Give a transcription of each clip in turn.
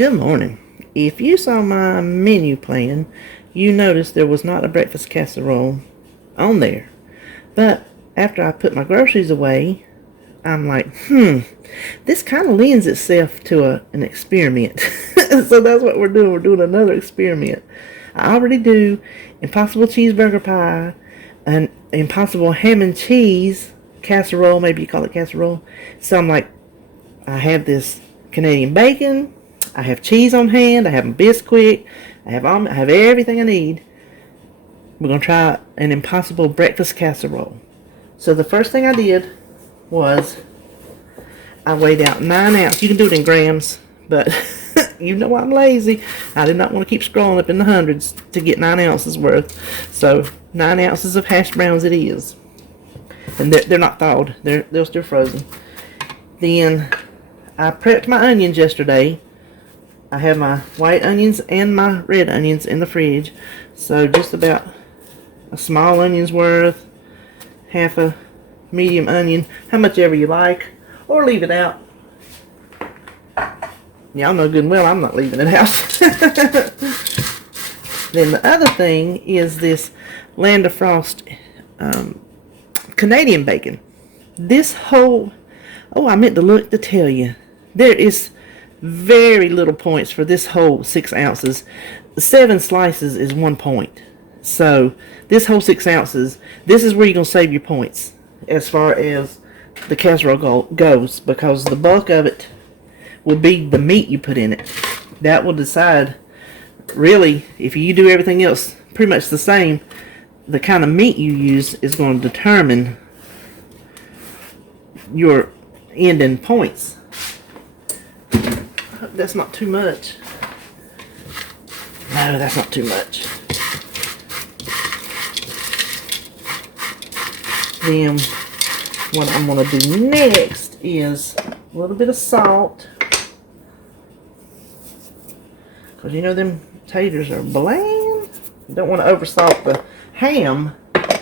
Good morning. If you saw my menu plan, you noticed there was not a breakfast casserole on there. But after I put my groceries away, I'm like, this kind of lends itself to an experiment. So that's what we're doing. We're doing another experiment. I already do Impossible Cheeseburger Pie, an Impossible Ham and Cheese casserole, maybe you call it casserole. So I'm like, I have this Canadian bacon, I have cheese on hand, I have a Bisquick, I have everything I need. We're going to try an Impossible breakfast casserole. So the first thing I did was I weighed out 9 ounces. You can do it in grams, but you know I'm lazy. I did not want to keep scrolling up in the hundreds to get 9 ounces worth. So 9 ounces of hash browns it is. And they're not thawed. They're still frozen. Then I prepped my onions yesterday. I have my white onions and my red onions in the fridge. So just about a small onion's worth, half a medium onion, how much ever you like, or leave it out. Y'all know good and well I'm not leaving it out. Then the other thing is this Land of Frost Canadian bacon. This whole, I meant to look to tell you, there is very little points for this whole 6 ounces. 7 slices is 1 point. So this whole 6 ounces, this is where you're going to save your points as far as the casserole goes, because the bulk of it will be the meat you put in it. That will decide, really, if you do everything else pretty much the same, the kind of meat you use is going to determine your ending points. That's not too much. No, that's not too much. Then what I'm going to do next is a little bit of salt. Because you know them taters are bland. You don't want to oversalt the ham,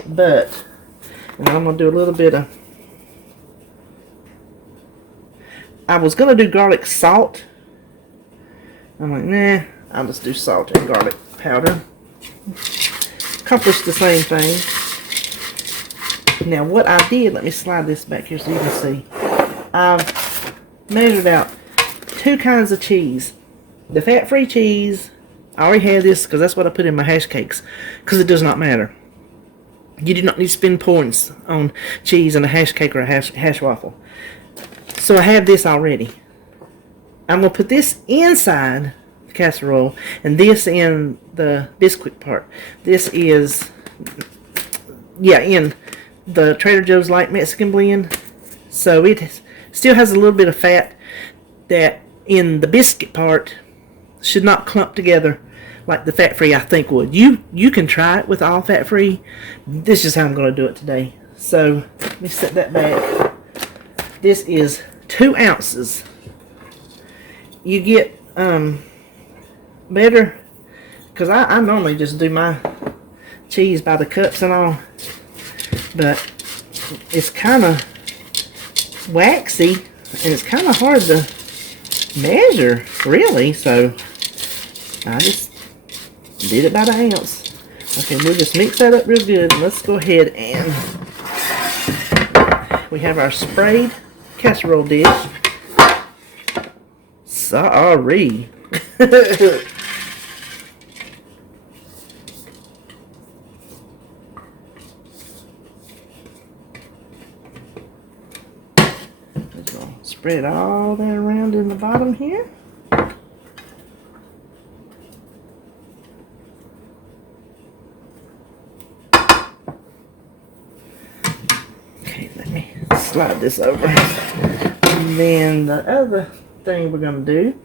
but and I'm going to do a little bit of, I was going to do garlic salt. I'm like, nah, I'll just do salt and garlic powder. Accomplish the same thing. Now what I did, let me slide this back here so you can see. I've measured out 2 kinds of cheese. The fat-free cheese, I already had this because that's what I put in my hash cakes, because it does not matter. You do not need to spend points on cheese in a hash cake or a hash waffle. So I have this already. I'm going to put this inside the casserole and this in the Bisquick part. This is, in the Trader Joe's Light Mexican blend. So it still has a little bit of fat that in the biscuit part should not clump together like the fat-free I think would. You can try it with all fat-free. This is how I'm going to do it today. So let me set that back. This is 2 ounces. You get better, because I normally just do my cheese by the cups and all, but it's kind of waxy and it's kind of hard to measure, really, so I just did it by the ounce. Okay, we'll just mix that up real good. Let's go ahead and we have our sprayed casserole dish. Sorry. Just gonna spread all that around in the bottom here. Okay, let me slide this over. And then the other thing we're going to do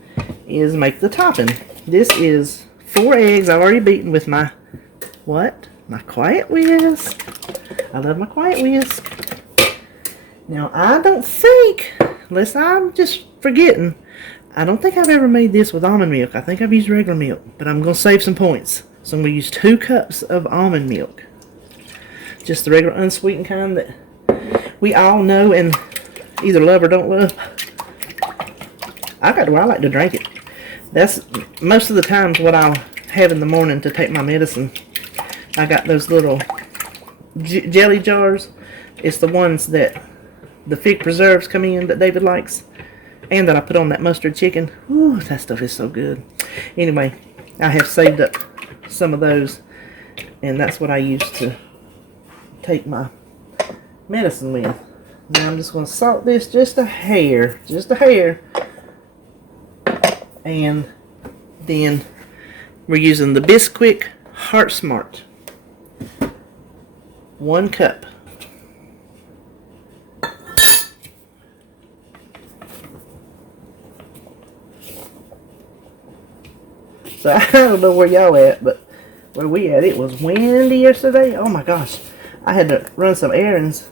is make the topping. This is 4 eggs I've already beaten with my, my Quiet Whisk. I love my Quiet Whisk. Now I don't think, unless I'm just forgetting, I don't think I've ever made this with almond milk. I think I've used regular milk, but I'm going to save some points. So I'm going to use 2 cups of almond milk. Just the regular unsweetened kind that we all know and either love or don't love. I got to where I like to drink it. That's most of the times what I'll have in the morning to take my medicine. I got those little jelly jars. It's the ones that the fig preserves come in that David likes, and that I put on that mustard chicken. Ooh, that stuff is so good. Anyway, I have saved up some of those, and that's what I use to take my medicine with. Now I'm just going to salt this just a hair, and then we're using the Bisquick Heart Smart. 1 cup. So I don't know where y'all at, but where we at, it was windy yesterday. Oh my gosh. I had to run some errands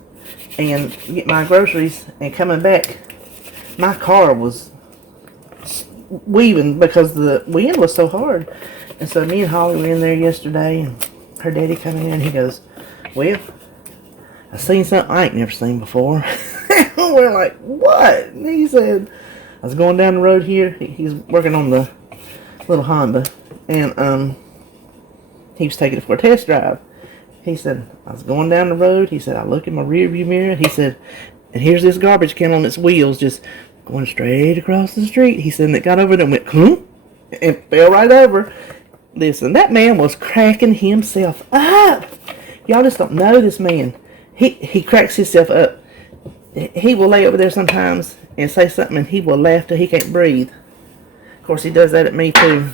and get my groceries, and coming back, my car was weaving because the wind was so hard. And so me and Holly were in there yesterday, and her daddy come in and he goes, well, I seen something I ain't never seen before. We're like, what? And he said, I was going down the road here. He's working on the little Honda, and he was taking it for a test drive. He said, I was going down the road. He said, I look in my rear view mirror. He said, and here's this garbage can on its wheels just going straight across the street. He said, and it got over there and went, and fell right over. Listen, that man was cracking himself up. Y'all just don't know this man. He cracks himself up. He will lay over there sometimes and say something, and he will laugh till he can't breathe. Of course, he does that at me too.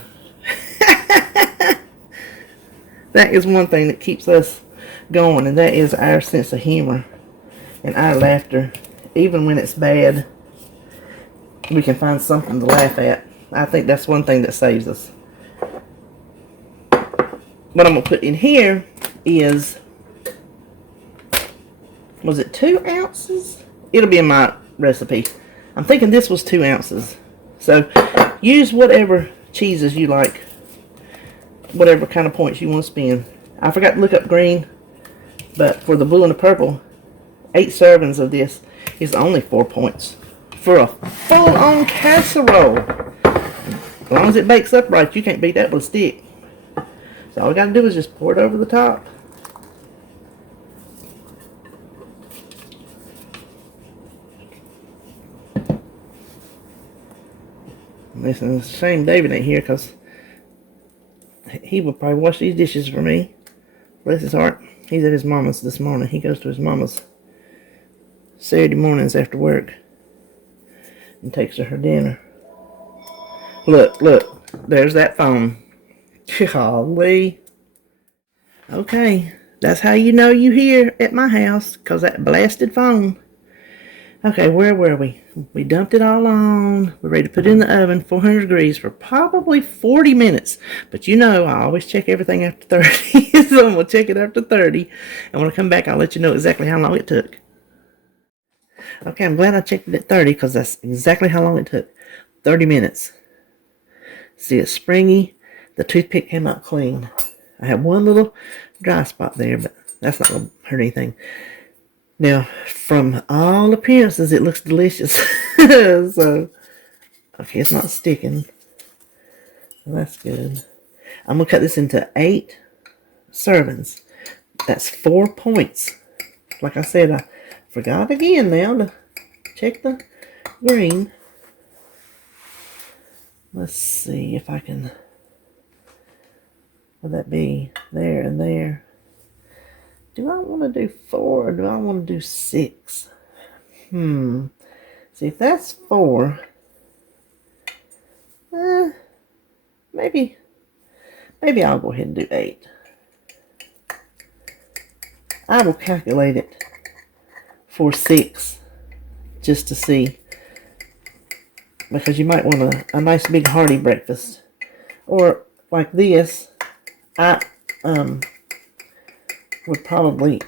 That is one thing that keeps us going, and that is our sense of humor and our laughter. Even when it's bad, we can find something to laugh at. I think that's one thing that saves us. What I'm going to put in here is, was it 2 ounces? It'll be in my recipe. I'm thinking this was 2 ounces. So use whatever cheeses you like, whatever kind of points you want to spend. I forgot to look up green, but for the blue and the purple, 8 servings of this is only 4 points for a full-on casserole. As long as it bakes up right, you can't beat that with a stick. So all we got to do is just pour it over the top. Listen, it's a shame David ain't here, because he will probably wash these dishes for me. Bless his heart. He's at his mama's this morning. He goes to his mama's Saturday mornings after work and takes her dinner. Look, there's that phone. Golly. Okay, that's how you know you here at my house, because that blasted phone. Okay, where were we? We dumped it all on. We're ready to put it in the oven, 400 degrees, for probably 40 minutes. But you know, I always check everything after 30. So I'm going to check it after 30. And when I come back, I'll let you know exactly how long it took. Okay, I'm glad I checked it at 30, because that's exactly how long it took. 30 minutes. See, it's springy. The toothpick came out clean. I have one little dry spot there, but that's not going to hurt anything. Now, from all appearances, it looks delicious. So, okay, it's not sticking. So that's good. I'm going to cut this into 8 servings. That's 4 points. Like I said, I forgot again now to check the green. Let's see if I can... Would that be there and there? Do I want to do 4 or do I want to do 6? See, if that's 4, maybe I'll go ahead and do 8. I will calculate it for 6 just to see, because you might want a nice big hearty breakfast. Or like this, I would probably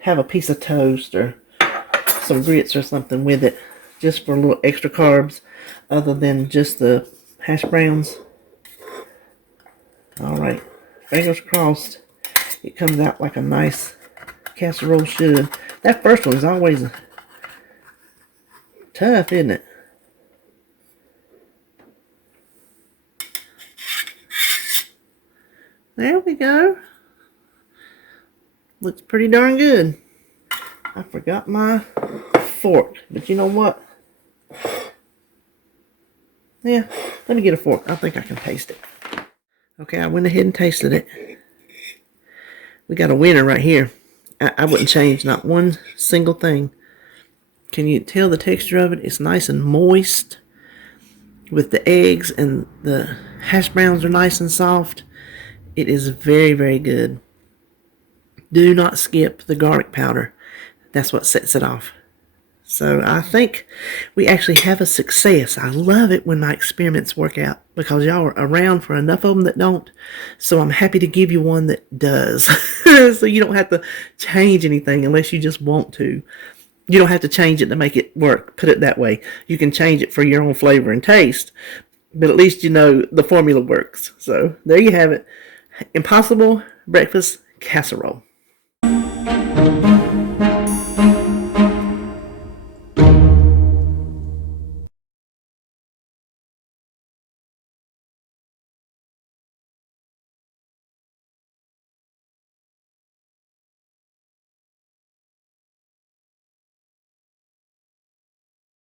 have a piece of toast or some grits or something with it, just for a little extra carbs other than just the hash browns. Alright, fingers crossed it comes out like a nice casserole should. That first one is always tough, isn't it? There we go. Looks pretty darn good. I forgot my fork, but you know what? Yeah, let me get a fork. I think I can taste it. Okay, I went ahead and tasted it. We got a winner right here. I wouldn't change not one single thing. Can you tell the texture of it? It's nice and moist with the eggs, and the hash browns are nice and soft. It is very, very good. Do not skip the garlic powder. That's what sets it off. So I think we actually have a success. I love it when my experiments work out because y'all are around for enough of them that don't. So I'm happy to give you one that does. So you don't have to change anything unless you just want to. You don't have to change it to make it work. Put it that way. You can change it for your own flavor and taste, but at least you know the formula works. So there you have it. Impossible breakfast casserole.